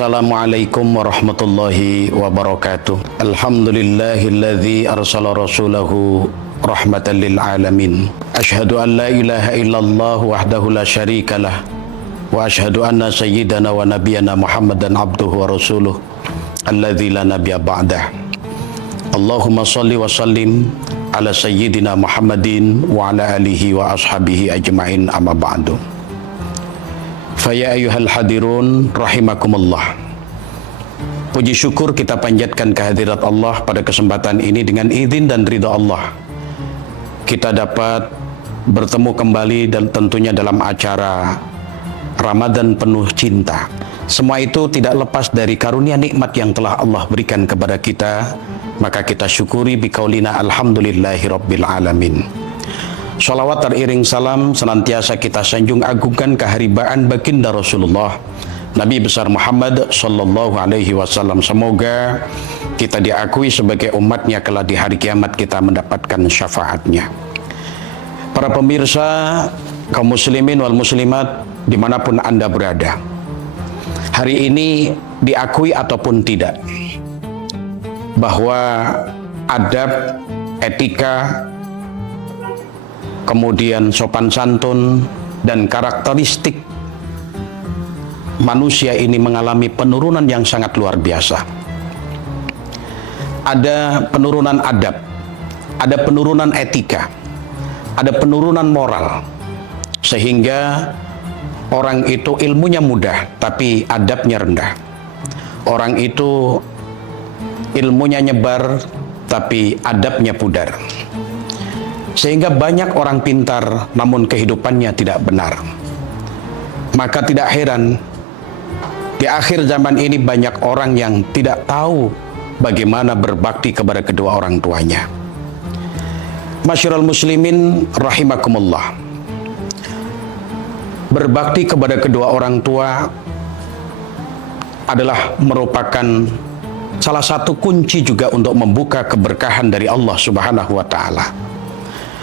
Assalamualaikum warahmatullahi wabarakatuh. Alhamdulillahilladzi arsala rasulahu rahmatan lil alamin. Asyhadu an la ilaha illallah wahdahu la syarikalah wa asyhadu anna sayyidana wa nabiyyana Muhammadan abduhu wa rasuluh alladzi la nabiyya ba'dah. Allahumma shalli wa sallim ala sayyidina Muhammadin wa ala alihi wa ashabihi ajma'in, amma ba'du. Faya ayyuhal hadirun rahimakumullah. Puji syukur kita panjatkan kehadirat Allah pada kesempatan ini. Dengan izin dan ridha Allah kita dapat bertemu kembali dan tentunya dalam acara Ramadan penuh cinta. Semua itu tidak lepas dari karunia nikmat yang telah Allah berikan kepada kita, maka kita syukuri biqaulina alhamdulillahi rabbil alamin. Sholawat teriring salam senantiasa kita sanjung agungkan keharibaan baginda Rasulullah Nabi besar Muhammad sallallahu alaihi wasallam. Semoga kita diakui sebagai umatnya kelak di hari kiamat, kita mendapatkan syafaatnya. Para pemirsa, kaum muslimin wal muslimat dimanapun Anda berada, hari ini diakui ataupun tidak bahwa adab, etika, kemudian sopan santun dan karakteristik manusia ini mengalami penurunan yang sangat luar biasa. Ada penurunan adab, ada penurunan etika, ada penurunan moral, sehingga orang itu ilmunya mudah tapi adabnya rendah. Orang itu ilmunya nyebar tapi adabnya pudar. Sehingga banyak orang pintar namun kehidupannya tidak benar. Maka tidak heran di akhir zaman ini banyak orang yang tidak tahu bagaimana berbakti kepada kedua orang tuanya. Masyarul muslimin rahimakumullah. Berbakti kepada kedua orang tua adalah merupakan salah satu kunci juga untuk membuka keberkahan dari Allah Subhanahu wa taala.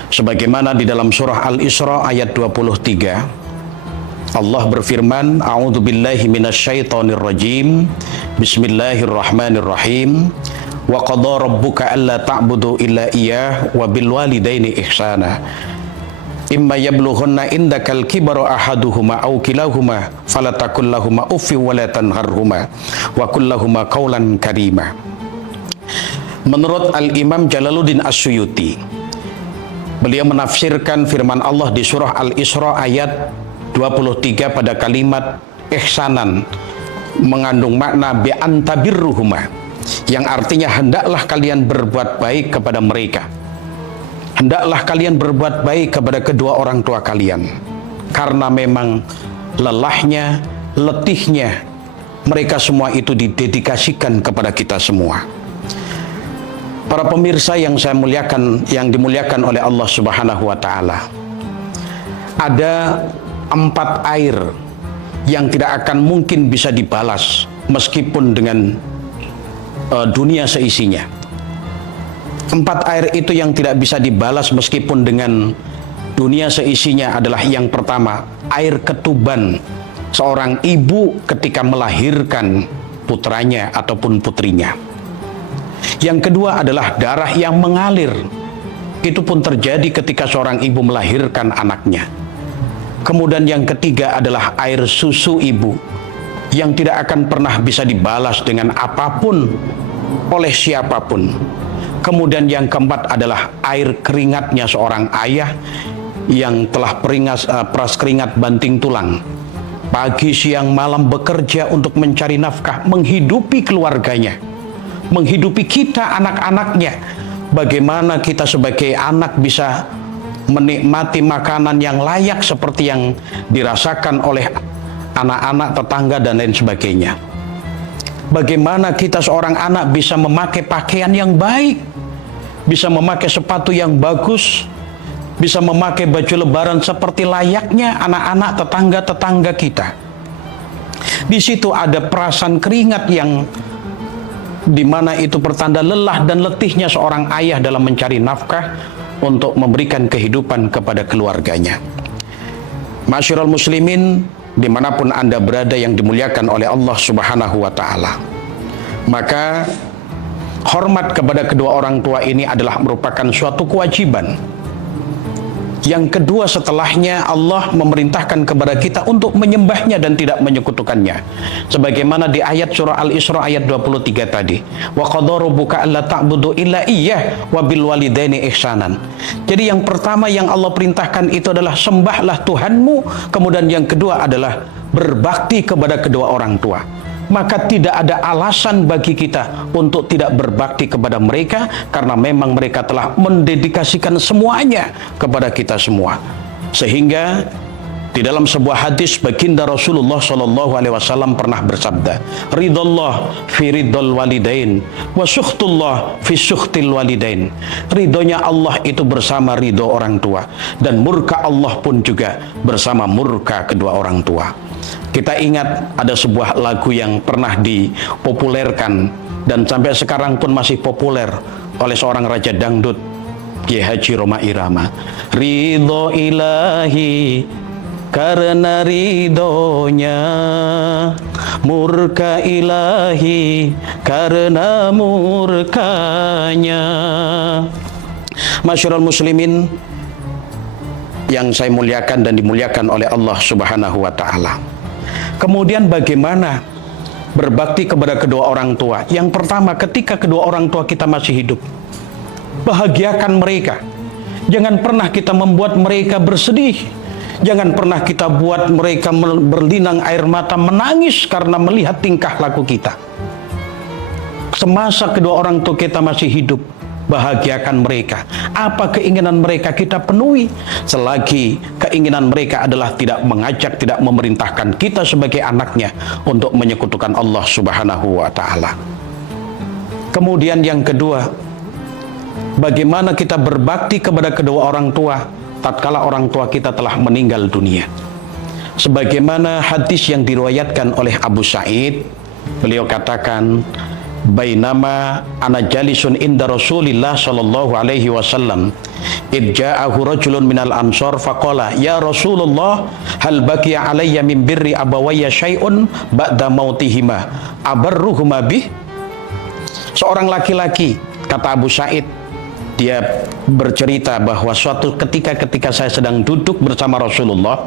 Sebagaimana di dalam surah Al-Isra ayat 23, Allah berfirman, a'udzubillahi minasyaitonir rajim, bismillahirrahmanirrahim, wa qadha rabbuka alla ta'budu illa iyyah wa bil walidaini ihsana imma yablughunna indakal kibara ahaduhuma aw kilahuma fala taqul lahumu uffin wa la tanharhuma wa qul lahumu qawlan karima. Menurut Al-Imam Jalaluddin As-Suyuti, beliau menafsirkan firman Allah di surah Al-Isra ayat 23 pada kalimat ihsanan mengandung makna bi'antabirruhuma, yang artinya hendaklah kalian berbuat baik kepada mereka. Hendaklah kalian berbuat baik kepada kedua orang tua kalian, karena memang lelahnya, letihnya mereka semua itu didedikasikan kepada kita semua. Para pemirsa yang saya muliakan, yang dimuliakan oleh Allah Subhanahu wa taala, ada 4 air yang tidak akan mungkin bisa dibalas meskipun dengan dunia seisinya. 4 air itu yang tidak bisa dibalas meskipun dengan dunia seisinya adalah yang pertama, air ketuban seorang ibu ketika melahirkan putranya ataupun putrinya. Yang kedua adalah darah yang mengalir. Itu pun terjadi ketika seorang ibu melahirkan anaknya. Kemudian yang ketiga adalah air susu ibu, yang tidak akan pernah bisa dibalas dengan apapun oleh siapapun. Kemudian yang keempat adalah air keringatnya seorang ayah yang telah peras keringat banting tulang, pagi siang malam bekerja untuk mencari nafkah, menghidupi keluarganya, menghidupi kita anak-anaknya. Bagaimana kita sebagai anak bisa menikmati makanan yang layak seperti yang dirasakan oleh anak-anak tetangga dan lain sebagainya. Bagaimana kita seorang anak bisa memakai pakaian yang baik, bisa memakai sepatu yang bagus, bisa memakai baju lebaran seperti layaknya anak-anak tetangga-tetangga kita. Di situ ada perasan keringat yang dimana itu pertanda lelah dan letihnya seorang ayah dalam mencari nafkah untuk memberikan kehidupan kepada keluarganya. Masyarul muslimin, dimanapun Anda berada yang dimuliakan oleh Allah Subhanahu wa Ta'ala. Maka hormat kepada kedua orang tua ini adalah merupakan suatu kewajiban. Yang kedua setelahnya, Allah memerintahkan kepada kita untuk menyembahnya dan tidak menyekutukannya. Sebagaimana di ayat surah Al-Isra ayat 23 tadi. Wa qadara rabbuka alla ta'budu illa iyyah wa bil walidaini ihsanan. Jadi yang pertama yang Allah perintahkan itu adalah sembahlah Tuhanmu. Kemudian yang kedua adalah berbakti kepada kedua orang tua. Maka tidak ada alasan bagi kita untuk tidak berbakti kepada mereka, karena memang mereka telah mendedikasikan semuanya kepada kita semua. Sehingga di dalam sebuah hadis baginda Rasulullah SAW pernah bersabda, ridallah fi ridal walidain wa sukhtullah fi sukhtil walidain. Ridhonya Allah itu bersama ridho orang tua, dan murka Allah pun juga bersama murka kedua orang tua. Kita ingat ada sebuah lagu yang pernah dipopulerkan dan sampai sekarang pun masih populer oleh seorang raja dangdut, Kiai Haji Rhoma Irama. Ridho ilahi karena ridhonya, murka ilahi karena murkanya. Masyarul muslimin yang saya muliakan dan dimuliakan oleh Allah Subhanahu wa Ta'ala. Kemudian bagaimana berbakti kepada kedua orang tua? Yang pertama, ketika kedua orang tua kita masih hidup, bahagiakan mereka. Jangan pernah kita membuat mereka bersedih. Jangan pernah kita buat mereka berlinang air mata menangis karena melihat tingkah laku kita. Semasa kedua orang tua kita masih hidup, bahagiakan mereka. Apa keinginan mereka kita penuhi, selagi keinginan mereka adalah tidak mengajak, tidak memerintahkan kita sebagai anaknya untuk menyekutukan Allah Subhanahu wa Ta'ala. Kemudian yang kedua, bagaimana kita berbakti kepada kedua orang tua tatkala orang tua kita telah meninggal dunia. Sebagaimana hadis yang diriwayatkan oleh Abu Sa'id, beliau katakan, bainama ana jalisun inda Rasulillah sallallahu alaihi wasallam id ja'ahu rajulun minal ansar faqala ya Rasulullah hal baqiya alayya min birri abawayya syai'un ba'da mautihima abarruhuma bih. Seorang laki-laki, kata Abu Sa'id, dia bercerita bahwa suatu ketika saya sedang duduk bersama Rasulullah,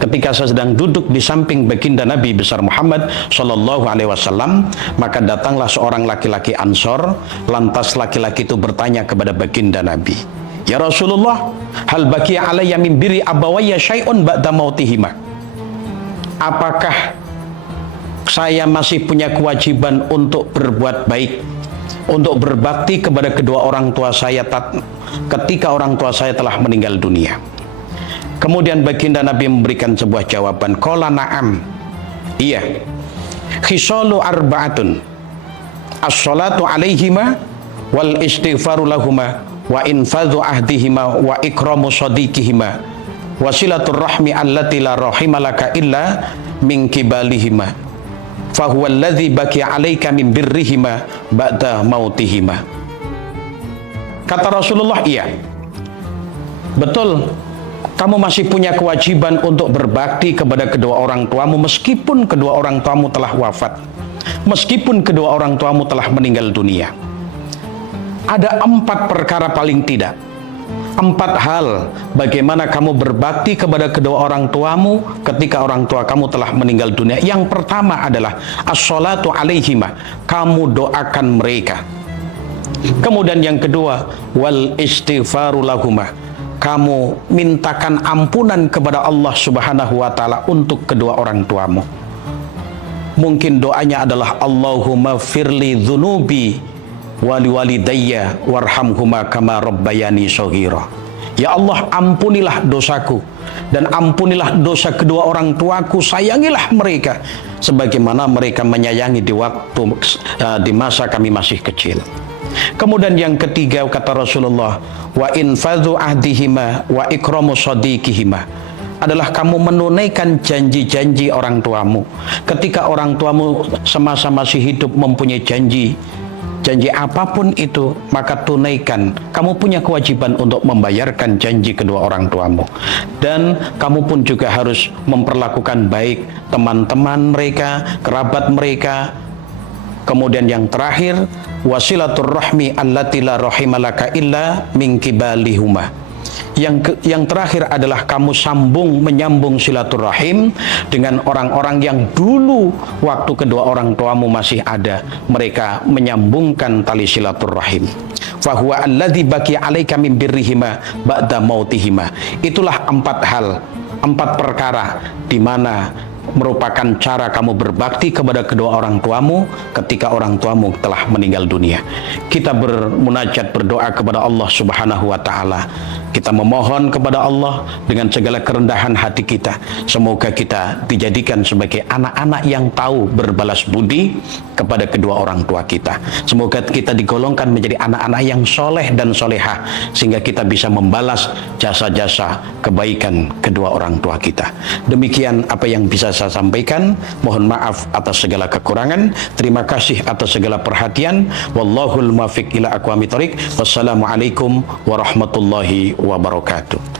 ketika saya sedang duduk di samping baginda Nabi besar Muhammad Sallallahu Alaihi Wasallam, maka datanglah seorang laki-laki Ansor. Lantas laki-laki itu bertanya kepada baginda Nabi, ya Rasulullah, hal baqiya alayya min birri abawayya syai'un ba'da mautihima. Apakah saya masih punya kewajiban untuk berbuat baik, untuk berbakti kepada kedua orang tua saya ketika orang tua saya telah meninggal dunia? Kemudian baginda Nabi memberikan sebuah jawaban, qala na'am, iya, khisalu arba'atun, as-salatu alaihima wal istighfaru lahuma wa infadhu ahdihima wa ikramu sadiqihima wa silatur rahmi allati la rahimalaka illa min kibalihima fahuwa alladhi baqiya alaika min birrihima ba'da mautihima. Kata Rasulullah, iya, betul, kamu masih punya kewajiban untuk berbakti kepada kedua orang tuamu meskipun kedua orang tuamu telah wafat, meskipun kedua orang tuamu telah meninggal dunia. Ada 4 perkara paling tidak, 4 hal bagaimana kamu berbakti kepada kedua orang tuamu ketika orang tua kamu telah meninggal dunia. Yang pertama adalah as-salatu alaihima, kamu doakan mereka. Kemudian yang kedua, wal istighfaru lahuma, kamu mintakan ampunan kepada Allah Subhanahu wa Ta'ala untuk kedua orang tuamu. Mungkin doanya adalah Allahumma firli dzunubi wali walidayya warhamhuma kama rabbayani shaghira. Ya Allah, ampunilah dosaku dan ampunilah dosa kedua orang tuaku, sayangilah mereka sebagaimana mereka menyayangi di masa kami masih kecil. Kemudian yang ketiga, kata Rasulullah, wa infadhu ahdihima wa ikramu sadiqihima, adalah kamu menunaikan janji-janji orang tuamu. Ketika orang tuamu semasa masih hidup mempunyai janji janji apapun itu, maka tunaikan. Kamu punya kewajiban untuk membayarkan janji kedua orang tuamu. Dan kamu pun juga harus memperlakukan baik teman-teman mereka, kerabat mereka. Kemudian yang terakhir, wasilatur rahmi allati la rahimalaka illa min kibalihuma. Yang terakhir adalah kamu menyambung silaturahim dengan orang-orang yang dulu waktu kedua orang tuamu masih ada, mereka menyambungkan tali silaturahim. Fahuwa alladzi baqi 'alaika min birrihima ba'da mautihima. Itulah 4 perkara di mana merupakan cara kamu berbakti kepada kedua orang tuamu ketika orang tuamu telah meninggal dunia. Kita bermunajat, berdoa kepada Allah Subhanahu wa taala. Kita memohon kepada Allah dengan segala kerendahan hati kita, semoga kita dijadikan sebagai anak-anak yang tahu berbalas budi kepada kedua orang tua kita. Semoga kita digolongkan menjadi anak-anak yang soleh dan solehah, sehingga kita bisa membalas jasa-jasa kebaikan kedua orang tua kita. Demikian apa yang bisa saya sampaikan. Mohon maaf atas segala kekurangan. Terima kasih atas segala perhatian. Wallahul muwaffiq ila aqwamit thoriq. Wassalamualaikum warahmatullahi wabarakatuh.